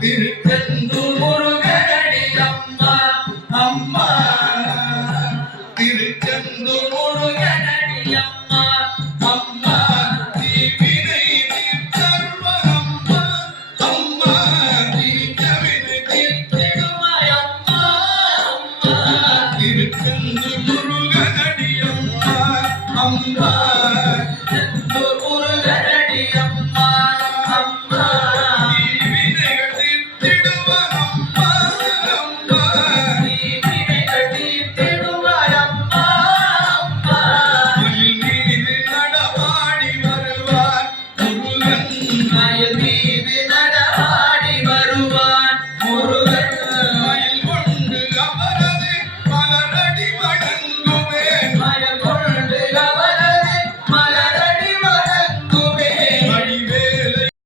திருச்செந்தூர் முருகனடி அம்மா அம்மா திருச்செந்தூர் முருகனடி அம்மா அம்மா அம்மா அம்மா அம்மா அம்மா திருச்செந்தூர் முருகனடி அம்மா அம்மா செந்தூர் முருகனடி அம்மா believe in